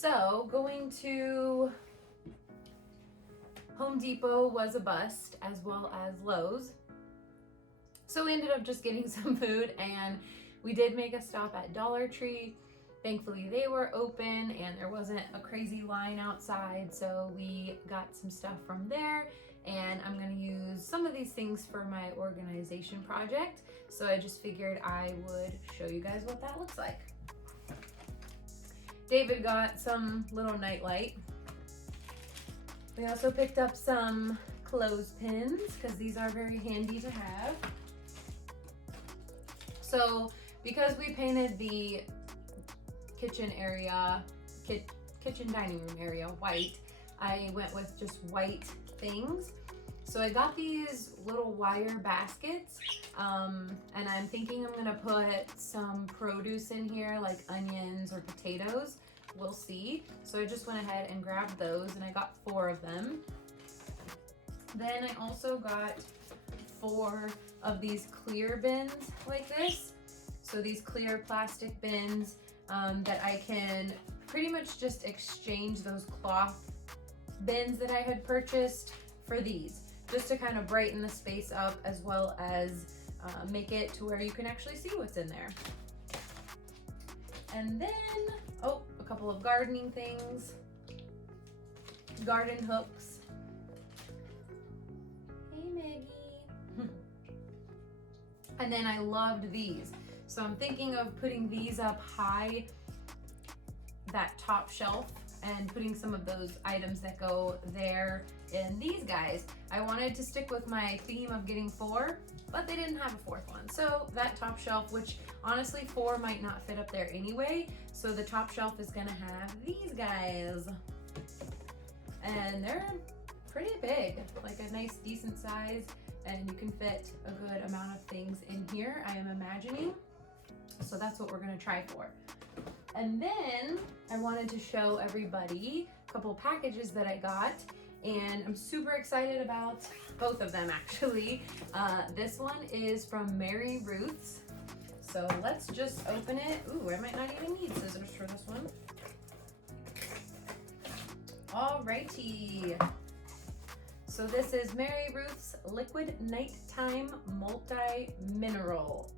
So going to Home Depot was a bust, as well as Lowe's. So we ended up just getting some food, and we did make a stop at Dollar Tree. Thankfully they were open and there wasn't a crazy line outside, so we got some stuff from there, and I'm gonna use some of these things for my organization project. So I just figured I would show you guys what that looks like. David got some little nightlight. We also picked up some clothespins because these are very handy to have. So because we painted the kitchen area, kitchen dining room area white, I went with just white things. So I got these little wire baskets, and I'm thinking I'm gonna put some produce in here, like onions or potatoes. We'll see. So I just went ahead and grabbed those, and I got 4 of them. Then I also got 4 of these clear bins like this. So these clear plastic bins that I can pretty much just exchange those cloth bins that I had purchased for these, just to kind of brighten the space up, as well as make it to where you can actually see what's in there. And then, oh, a couple of gardening things, garden hooks. Hey Maggie. And then I loved these. So I'm thinking of putting these up high, that top shelf, and putting some of those items that go there in these guys. I wanted to stick with my theme of getting 4, but they didn't have a 4th one. So that top shelf, which honestly 4 might not fit up there anyway, so the top shelf is gonna have these guys. And they're pretty big, like a nice decent size, and you can fit a good amount of things in here, I am imagining. So that's what we're gonna try for. And then I wanted to show everybody a couple packages that I got, and I'm super excited about both of them actually. This one is from Mary Ruth's. So let's just open it. Ooh, I might not even need scissors for this one. Alrighty. So this is Mary Ruth's Liquid Nighttime Multimineral.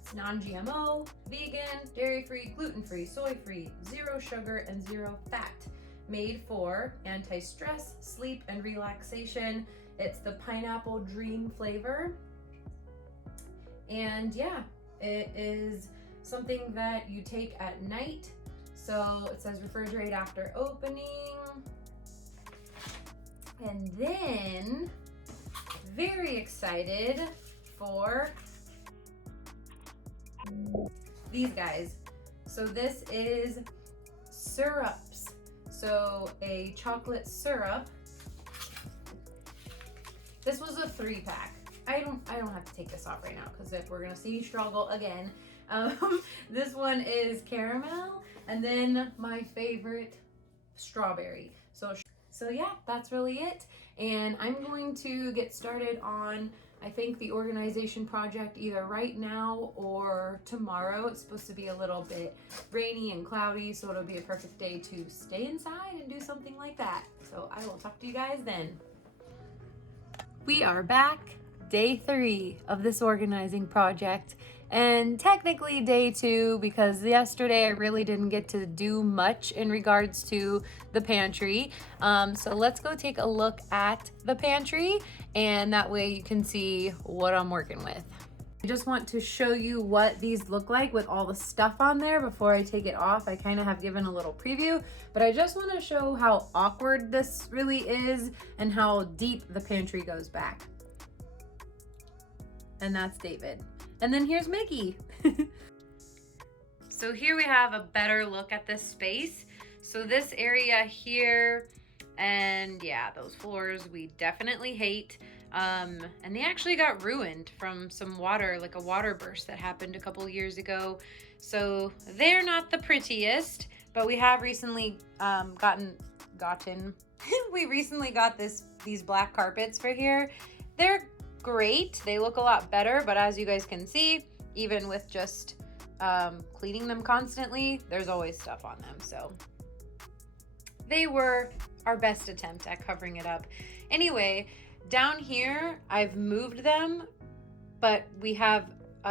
It's non-GMO, vegan, dairy-free, gluten-free, soy-free, 0 sugar, and 0 fat. Made for anti-stress, sleep, and relaxation. It's the pineapple dream flavor. And yeah, it is something that you take at night. So it says refrigerate after opening. And then, very excited for these guys. So this is syrups. So a chocolate syrup. This was a 3-pack. I don't have to take this off right now because if we're gonna see me struggle again. This one is caramel, and then my favorite, strawberry. So yeah, that's really it. And I'm going to get started on, I think, the organization project either right now or tomorrow. It's supposed to be a little bit rainy and cloudy, so it'll be a perfect day to stay inside and do something like that. So I will talk to you guys then. We are back, day 3 of this organizing project. And technically day 2, because yesterday I really didn't get to do much in regards to the pantry. So let's go take a look at the pantry, and that way you can see what I'm working with. I just want to show you what these look like with all the stuff on there before I take it off. I kind of have given a little preview, but I just want to show how awkward this really is and how deep the pantry goes back. And that's David. And then here's Mickey. So here we have a better look at this space. So this area here, and yeah, those floors we definitely hate. And they actually got ruined from some water, like a water burst that happened a couple years ago. So they're not the prettiest, but we have recently we recently got these black carpets for here. They're great. They look a lot better, but as you guys can see, even with just cleaning them constantly, there's always stuff on them. So they were our best attempt at covering it up. Anyway, down here, I've moved them, but we have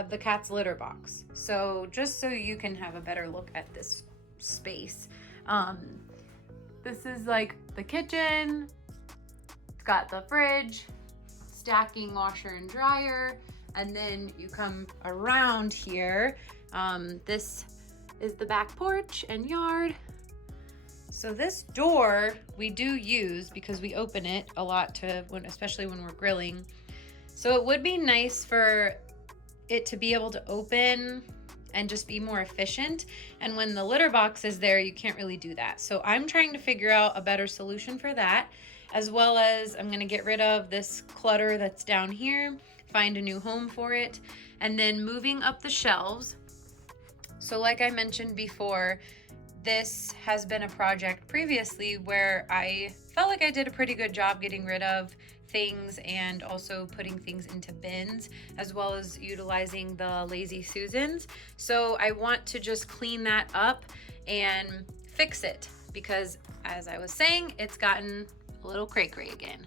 the cat's litter box. So just so you can have a better look at this space. This is like the kitchen. It's got the fridge, stacking washer and dryer, and then you come around here. This is the back porch and yard. So this door we do use because we open it a lot especially when we're grilling. So it would be nice for it to be able to open and just be more efficient. And when the litter box is there, you can't really do that. So I'm trying to figure out a better solution for that, as well as I'm gonna get rid of this clutter that's down here, find a new home for it, and then moving up the shelves. So like I mentioned before, this has been a project previously where I felt like I did a pretty good job getting rid of things and also putting things into bins, as well as utilizing the Lazy Susans. So I want to just clean that up and fix it because, as I was saying, it's gotten a little cray-cray again.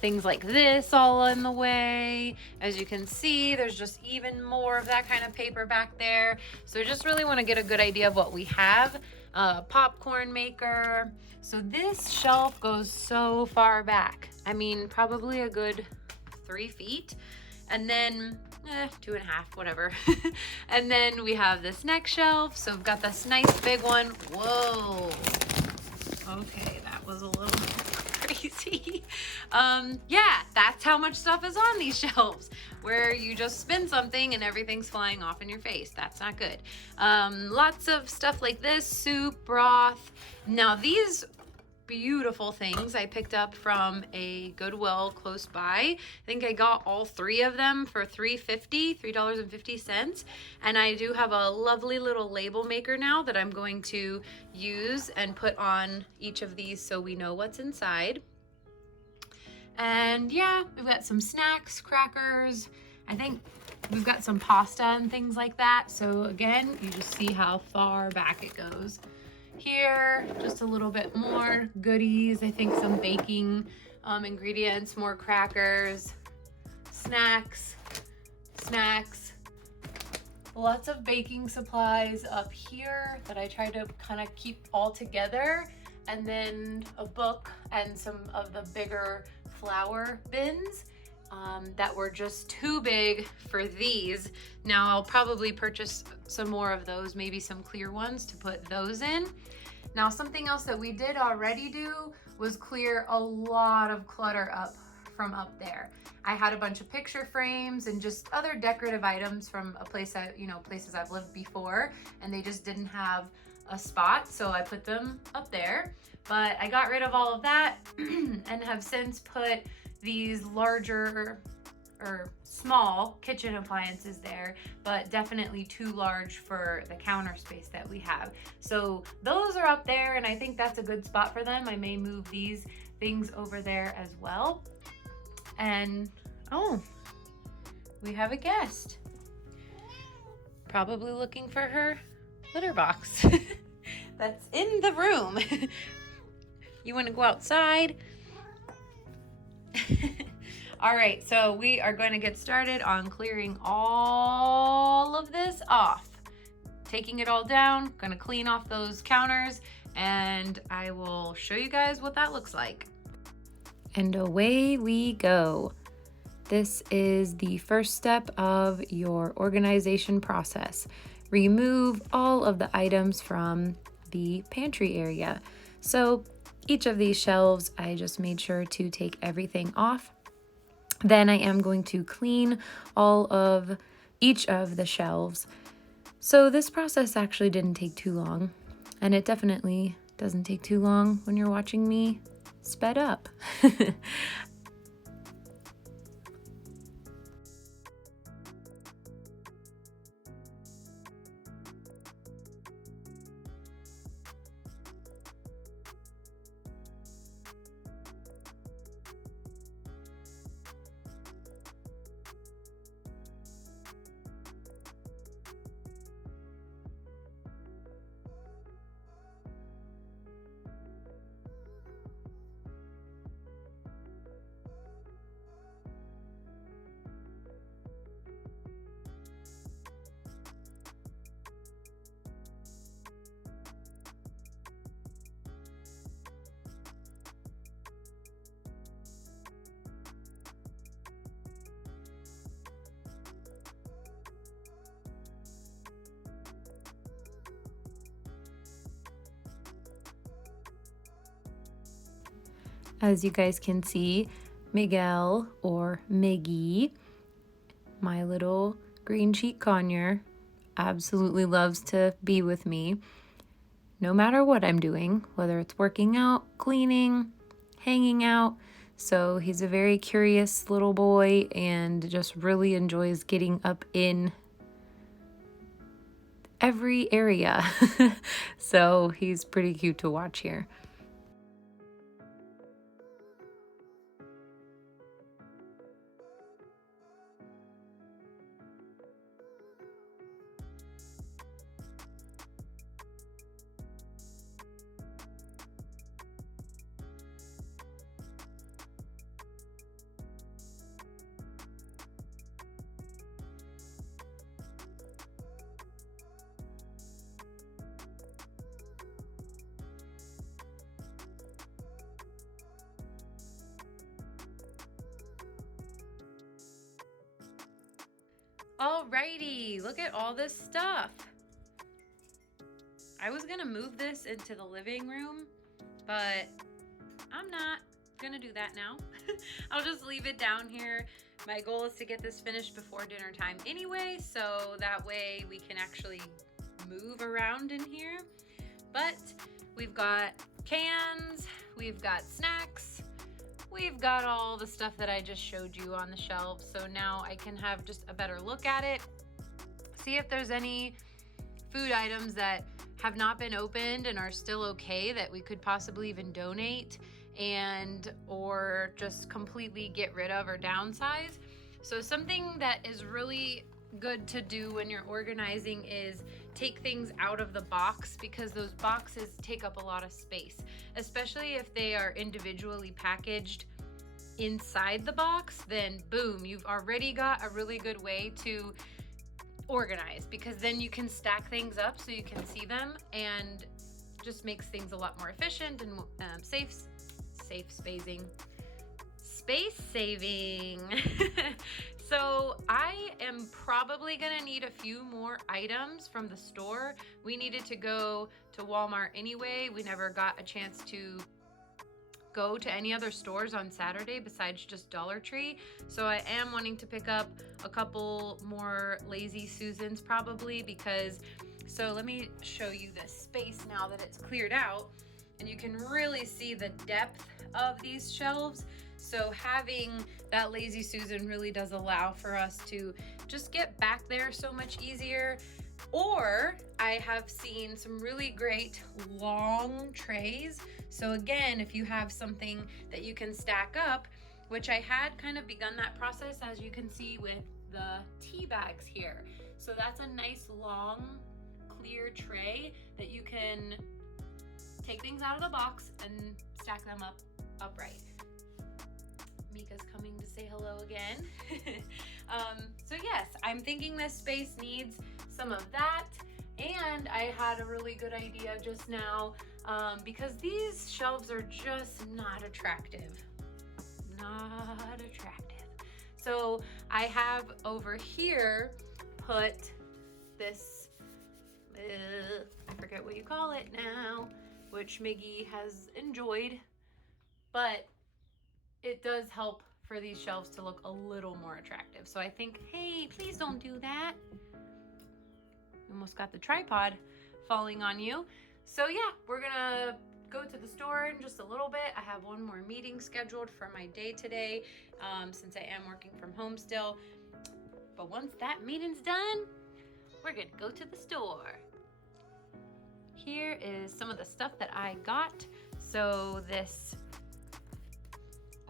Things like this all in the way. As you can see, there's just even more of that kind of paper back there. So I just really want to get a good idea of what we have. Popcorn maker. So this shelf goes so far back. I mean, probably a good 3 feet. And then 2.5, whatever. And then we have this next shelf. So we've got this nice big one. Whoa. Okay, that was a little crazy. Yeah, that's how much stuff is on these shelves, where you just spin something and everything's flying off in your face. That's not good. Lots of stuff like this, soup, broth. Now these beautiful things I picked up from a Goodwill close by. I think I got all 3 of them for $3.50. And I do have a lovely little label maker now that I'm going to use and put on each of these so we know what's inside. And yeah, we've got some snacks, crackers. I think we've got some pasta and things like that. So again, you just see how far back it goes. Here, just a little bit more goodies. I think some baking ingredients, more crackers, snacks. Lots of baking supplies up here that I try to kind of keep all together. And then a book and some of the bigger flour bins that were just too big for these. Now I'll probably purchase some more of those, maybe some clear ones to put those in. Now something else that we did already do was clear a lot of clutter up from up there. I had a bunch of picture frames and just other decorative items from a place places I've lived before, and they just didn't have a spot, so I put them up there. But I got rid of all of that and have since put these larger or small kitchen appliances there, but definitely too large for the counter space that we have. So those are up there, and I think that's a good spot for them. I may move these things over there as well. And oh, we have a guest. Probably looking for her litter box. That's in the room. You want to go outside? All right, so we are going to get started on clearing all of this off. Taking it all down, going to clean off those counters, and I will show you guys what that looks like. And away we go. This is the first step of your organization process. Remove all of the items from the pantry area. So each of these shelves, I just made sure to take everything off. Then I am going to clean each of the shelves. So this process actually didn't take too long, and it definitely doesn't take too long when you're watching me sped up. As you guys can see, Miguel, or Miggy, my little green cheek conure, absolutely loves to be with me no matter what I'm doing, whether it's working out, cleaning, hanging out. So he's a very curious little boy and just really enjoys getting up in every area. So he's pretty cute to watch here. Alrighty, look at all this stuff. I was gonna move this into the living room, but I'm not gonna do that now. I'll just leave it down here. My goal is to get this finished before dinner time anyway, so that way we can actually move around in here. But we've got cans, we've got snacks, we've got all the stuff that I just showed you on the shelves. So now I can have just a better look at it, see if there's any food items that have not been opened and are still okay that we could possibly even donate and or just completely get rid of or downsize. So something that is really good to do when you're organizing is take things out of the box, because those boxes take up a lot of space, especially if they are individually packaged inside the box. Then boom, you've already got a really good way to organize, because then you can stack things up so you can see them, and just makes things a lot more efficient and space saving. So I am probably gonna need a few more items from the store. We needed to go to Walmart anyway. We never got a chance to go to any other stores on Saturday besides just Dollar Tree. So I am wanting to pick up a couple more Lazy Susans probably, because, so let me show you this space now that it's cleared out, and you can really see the depth of these shelves. So having that Lazy Susan really does allow for us to just get back there so much easier. Or I have seen some really great long trays. So again, if you have something that you can stack up, which I had kind of begun that process, as you can see with the tea bags here. So that's a nice long clear tray that you can take things out of the box and stack them up upright. Mika's coming to say hello again. So yes, I'm thinking this space needs some of that. And I had a really good idea just now, because these shelves are just not attractive. Not attractive. So I have over here put this, I forget what you call it now, which Miggy has enjoyed, but it does help for these shelves to look a little more attractive. So I think, hey, please don't do that. Almost got the tripod falling on you. So yeah, we're gonna go to the store in just a little bit. I have one more meeting scheduled for my day today, since I am working from home still. But once that meeting's done, we're gonna go to the store. Here is some of the stuff that I got. So this,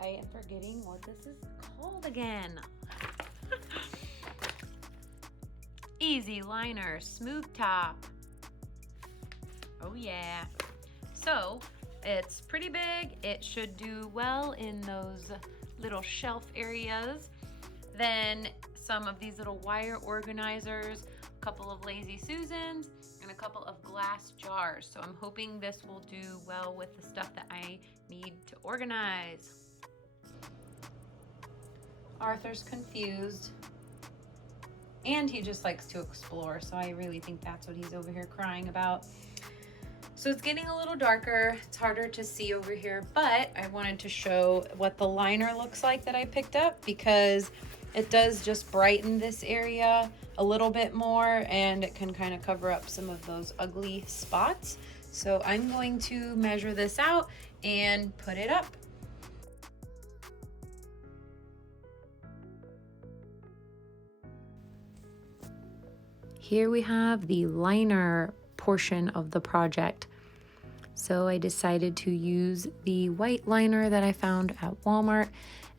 I am forgetting what this is called again. Easy liner, smooth top. Oh yeah. So it's pretty big. It should do well in those little shelf areas. Then some of these little wire organizers, a couple of Lazy Susans, and a couple of glass jars. So I'm hoping this will do well with the stuff that I need to organize. Arthur's confused, and he just likes to explore, so I really think that's what he's over here crying about. So it's getting a little darker. It's harder to see over here, but I wanted to show what the liner looks like that I picked up, because it does just brighten this area a little bit more, and it can kind of cover up some of those ugly spots. So I'm going to measure this out and put it up. Here we have the liner portion of the project. So I decided to use the white liner that I found at Walmart,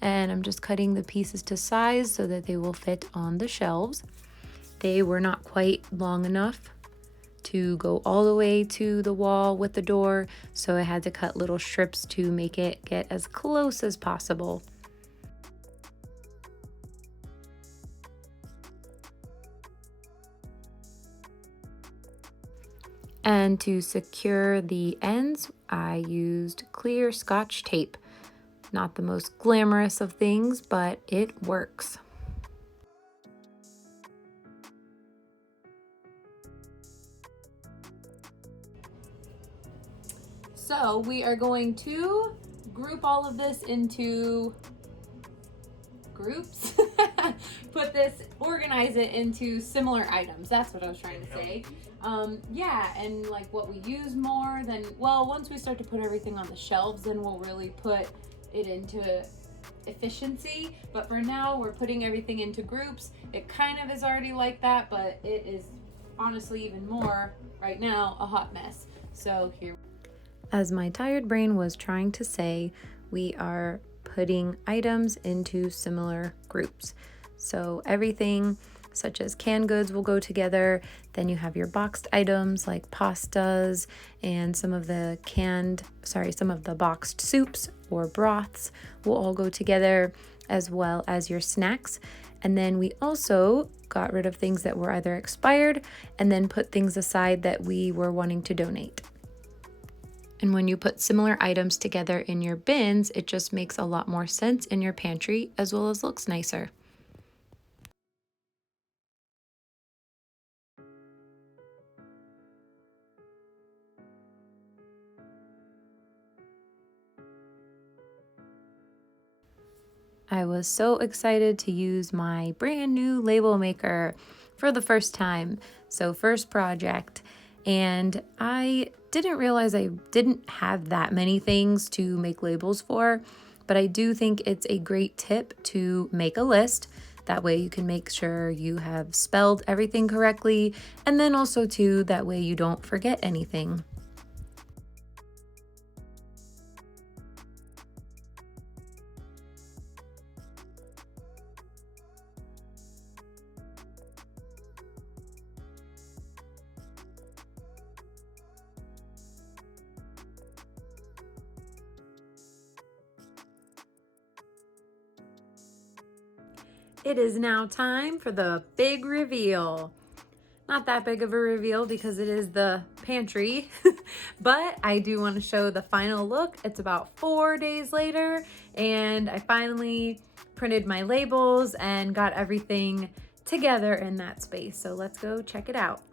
and I'm just cutting the pieces to size so that they will fit on the shelves. They were not quite long enough to go all the way to the wall with the door, so I had to cut little strips to make it get as close as possible. And to secure the ends, I used clear Scotch tape. Not the most glamorous of things, but it works. So we are going to group all of this into groups. Organize it into similar items. That's what I was trying to say. Yeah, and like what we use more than, well, once we start to put everything on the shelves, then we'll really put it into efficiency. But for now, we're putting everything into groups. It kind of is already like that, but it is honestly even more right now a hot mess. So here, as my tired brain was trying to say, we are putting items into similar groups. So everything such as canned goods will go together. Then you have your boxed items like pastas and some of the boxed soups or broths will all go together, as well as your snacks. And then we also got rid of things that were either expired and then put things aside that we were wanting to donate. And when you put similar items together in your bins, it just makes a lot more sense in your pantry, as well as looks nicer. I was so excited to use my brand new label maker for the first time. So first project. And I didn't realize I didn't have that many things to make labels for, but I do think it's a great tip to make a list. That way you can make sure you have spelled everything correctly, and then also too, that way you don't forget anything. It is now time for the big reveal. Not that big of a reveal because it is the pantry, but I do want to show the final look. It's about 4 days later, and I finally printed my labels and got everything together in that space. So let's go check it out.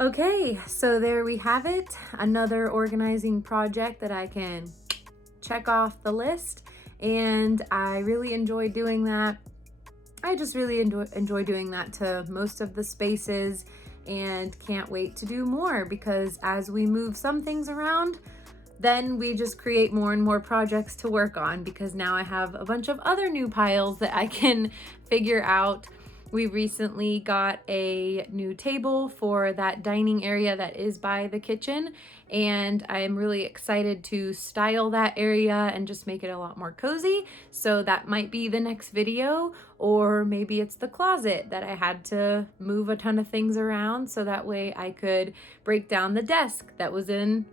Okay, so there we have it. Another organizing project that I can check off the list, and I really enjoy doing that. I just really enjoy doing that to most of the spaces, and can't wait to do more, because as we move some things around, then we just create more and more projects to work on, because now I have a bunch of other new piles that I can figure out. We recently got a new table for that dining area that is by the kitchen, and I'm really excited to style that area and just make it a lot more cozy. So that might be the next video, or maybe it's the closet that I had to move a ton of things around so that way I could break down the desk that was in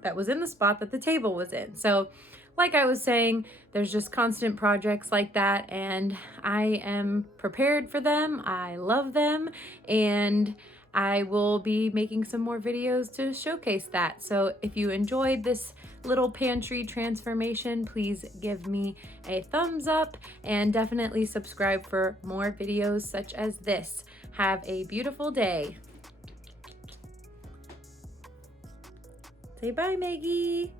the spot that the table was in. So like I was saying, there's just constant projects like that, and I am prepared for them. I love them, and I will be making some more videos to showcase that. So if you enjoyed this little pantry transformation, please give me a thumbs up and definitely subscribe for more videos such as this. Have a beautiful day. Say bye, Maggie.